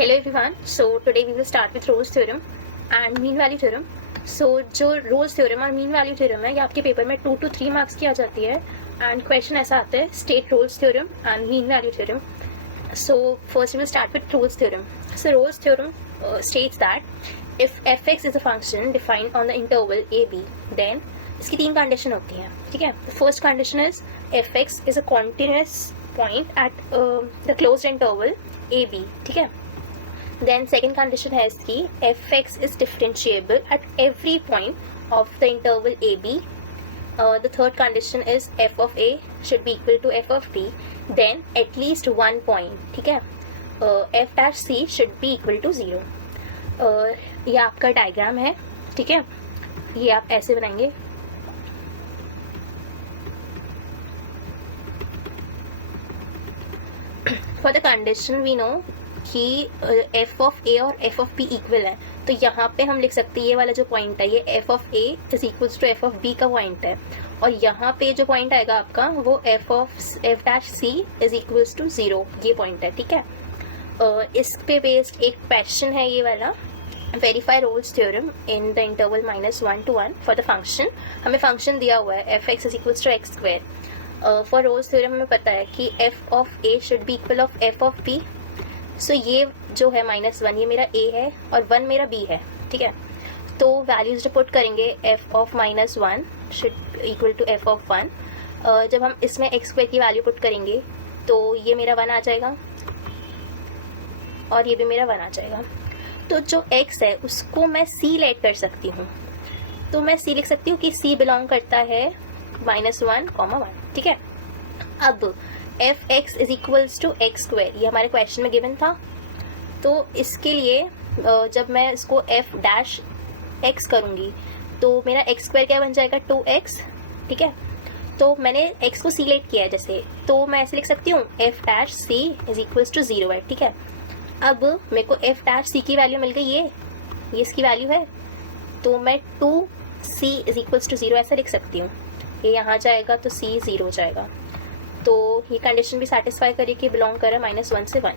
Hello everyone. So today we will start with Rolle's theorem and mean value theorem. So जो Rolle's theorem और mean value theorem है ये आपके paper में 2 to 3 marks की आ जाती है and question ऐसा आता है state Rolle's theorem and mean value theorem. So first we will start with Rolle's theorem. So Rolle's theorem states that if fx is a function defined on the interval ab, then इसकी 3 condition होती हैं. ठीक है. The first condition is fx is a continuous point at the closed interval ab. ठीक है. Then second condition है इसकी fx is differentiable at every point of the interval ab. The third condition is f of a should be equal to f of b. Then at least one point, ठीक है, f dash c should be equal to 0. ये आपका diagram है. ठीक है. ये आप ऐसे बनाएंगे. For the condition we know कि f ऑफ a और f ऑफ b इक्वल है, तो यहाँ पे हम लिख सकते हैं ये वाला जो पॉइंट है ये f of a is equals to f of b का पॉइंट है, और यहाँ पे जो पॉइंट आएगा आपका वो f dash c is equals to 0 ये पॉइंट है. ठीक है. इस पे बेस्ड एक क्वेश्चन है ये वाला, verify Rolle's theorem in the interval -1 to 1 for the function. हमें फंक्शन दिया हुआ है f(x) is equals to x square. For Rolle's theorem हमें पता है कि f of a should be equal of f of b. So ये जो है -1 ये मेरा a है और 1 मेरा b है. ठीक है. तो वैल्यूज जो पुट करेंगे f of -1 should equal to f of 1. जब हम इसमें x स्क्वायर की वैल्यू पुट करेंगे तो ये मेरा 1 आ जाएगा और ये भी मेरा 1 आ जाएगा. तो जो x है उसको मैं c लेट कर सकती हूँ, तो मैं c लिख सकती हूँ कि c बिलोंग करता है -1, 1. ठीक है. अब f(x) is equals to x square ये हमारे क्वेश्चन में गिवन था, तो इसके लिए जब मैं इसको f डैश x करूँगी तो मेरा x स्क्वायर क्या बन जाएगा 2x. ठीक है. तो मैंने x को c लेट किया है जैसे, तो मैं ऐसे लिख सकती हूँ f dash c is equals to 0 है. ठीक है. अब मेरे को f डैश c की वैल्यू मिल गई, ये इसकी वैल्यू है, तो मैं 2c इज इक्वल्स टू 0 ऐसा लिख सकती हूँ. ये यहाँ जाएगा तो c 0 हो जाएगा. तो ये कंडीशन भी सेटिस्फाई करिए कि बिलोंग करे -1 से 1.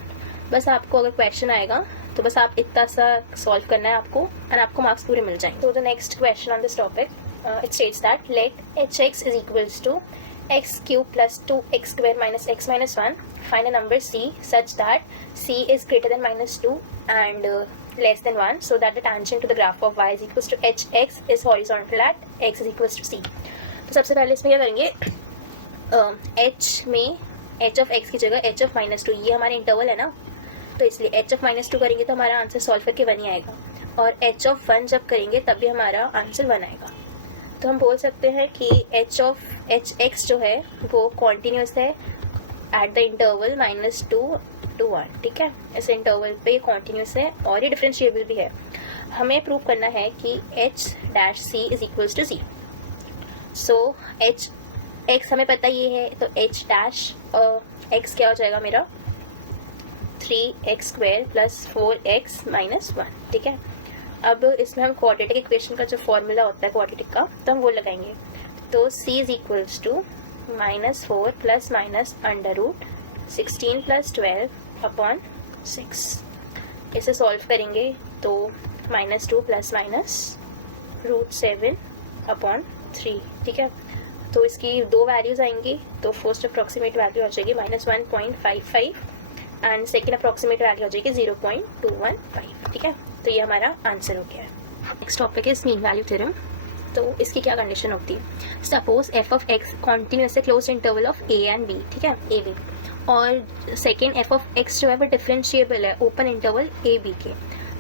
बस आपको अगर क्वेश्चन आएगा तो बस आप इतना सा सॉल्व करना है आपको एंड आपको मार्क्स पूरे मिल जाएंगे. तो the next question on this topic it states that let hx is equals to x cube plus 2x square minus x minus 1. Find a number c such that c is greater than -2 and less than 1 so that the tangent to the graph of y is equals to hx is horizontal at x is equals to c. तो सबसे पहले इसमें क्या करेंगे, h में h of x की जगह h of -2, ये हमारे इंटरवल है ना, तो इसलिए h ऑफ -2 करेंगे तो हमारा आंसर सॉल्व करके 1 ही आएगा, और h ऑफ 1 जब करेंगे तब भी हमारा आंसर 1 आएगा. तो हम बोल सकते हैं कि hx जो है वो कॉन्टीन्यूस है एट द इंटरवल -2 to 1. ठीक है. इस इंटरवल पे कॉन्टीन्यूस है और ये डिफरेंशिएबल भी है. हमें प्रूव करना है कि h dash c is equals to c. So x हमें पता ये है, तो h डैश x क्या हो जाएगा मेरा 3x square plus 4x minus 1. ठीक है. अब इसमें हम क्वाड्रेटिक इक्वेशन का जो फॉर्मूला होता है क्वाड्रेटिक का, तो हम वो लगाएंगे. तो c is equals to -4 plus minus √16 plus 12 upon 6. इसे सॉल्व करेंगे तो -2 प्लस माइनस √7 अपॉन 3. ठीक है. तो इसकी 2 वैल्यूज आएंगी, तो फर्स्ट अप्रॉक्सीमेट वैल्यू आ जाएगी -1.55 एंड सेकेंड अप्रॉक्सीमेट वैल्यू आ जाएगी 0.215. ठीक है. तो ये हमारा आंसर हो गया है. Next topic is mean value theorem. तो इसकी क्या कंडीशन होती है, suppose f of x continuous है close interval of a and b. ठीक है, a b, और सेकेंड f ऑफ x जो है वो डिफरेंशिएबल है ओपन इंटरवल a b के.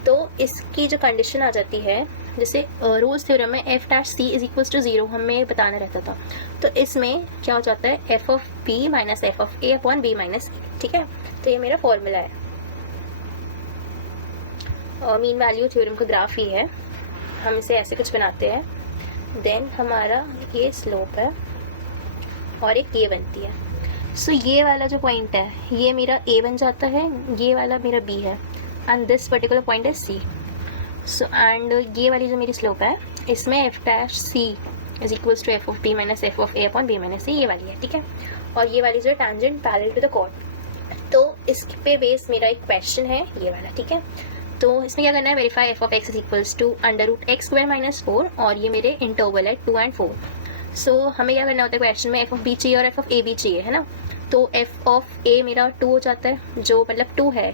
तो इसकी जो कंडीशन आ जाती है, जैसे रोल्स थ्योरम में f dash c is equals to 0 हमें बताना रहता था, तो इसमें क्या हो जाता है f of b minus f of a upon b minus a. ठीक है. तो ये मेरा फॉर्मूला है. और मीन वैल्यू थ्योरम का ग्राफ ही है, हम इसे ऐसे कुछ बनाते हैं. देन हमारा ये स्लोप है और एक a बनती है. सो ये वाला जो पॉइंट है ये मेरा a बन जाता है, ये वाला मेरा b है एंड दिस पर्टिकुलर पॉइंट है c. सो एंड ये वाली जो मेरी स्लोप है इसमें f dash c is equals to f of b minus f of a upon b minus a ये वाली है. ठीक है. और ये वाली जो है tangent parallel to the chord, तो इस पे बेस मेरा एक क्वेश्चन है ये वाला, ठीक है। तो इसमें क्या करना है, verify F of X is equals to under root X square minus 4 और ये मेरे इंटरवल है 2 and 4। सो हमें क्या करना होता है क्वेश्चन में, एफ ऑफ बी चाहिए और एफ ऑफ ए भी चाहिए, है ना। तो एफ ऑफ ए मेरा 2 हो जाता है, जो मतलब 2 है,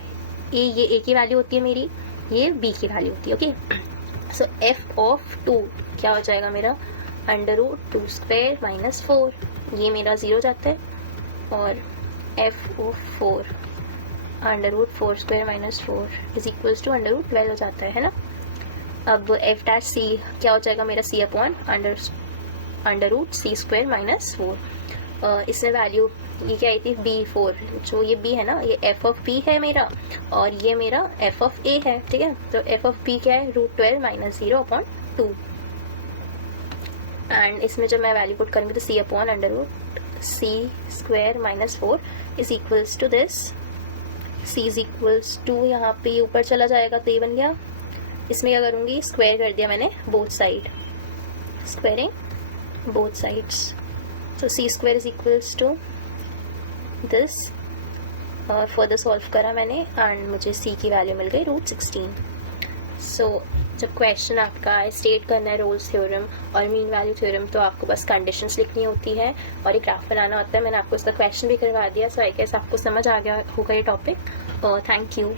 ये ए की वैल्यू होती है मेरी, ये बी की वैल्यू होती है, ओके। सो एफ ऑफ 2 क्या हो जाएगा मेरा, अंडर रूट 2 स्क्वायर माइनस 4, ये मेरा 0 जाता है, और F of 4 under root 4 square minus 4 is equals to under root 12 हो जाता है ना। अब एफ डैश सी क्या हो जाएगा मेरा, सी upon under root C square minus 4। इसमें वैल्यू ये क्या आई थी, b4, जो ये b है ना, ये एफ ऑफ b है मेरा, और ये मेरा एफ ऑफ a है, ठीक है। तो एफ ऑफ b क्या है, रूट 12 माइनस 0 अपॉन 2, एंड इसमें जब मैं वैल्यू पुट करूँगी तो c upon under root C square minus 4 is equals to this, c is equals to, यहाँ पे ऊपर चला जाएगा तो ये बन गया, इसमें क्या करूँगी, स्क्वायर कर दिया मैंने both side, squaring both sides, तो c square is equals to this, और फर्दर सॉल्व करा मैंने एंड मुझे c की वैल्यू मिल गई रूट 16। सो जब क्वेश्चन आपका स्टेट करना है रोल्स थ्योरम और मीन वैल्यू थ्योरम, तो आपको बस कंडीशंस लिखनी होती है और एक ग्राफ बनाना होता है। मैंने आपको इसका क्वेश्चन भी करवा दिया, सो आई गेस आपको समझ आ गया होगा ये टॉपिक। Thank you.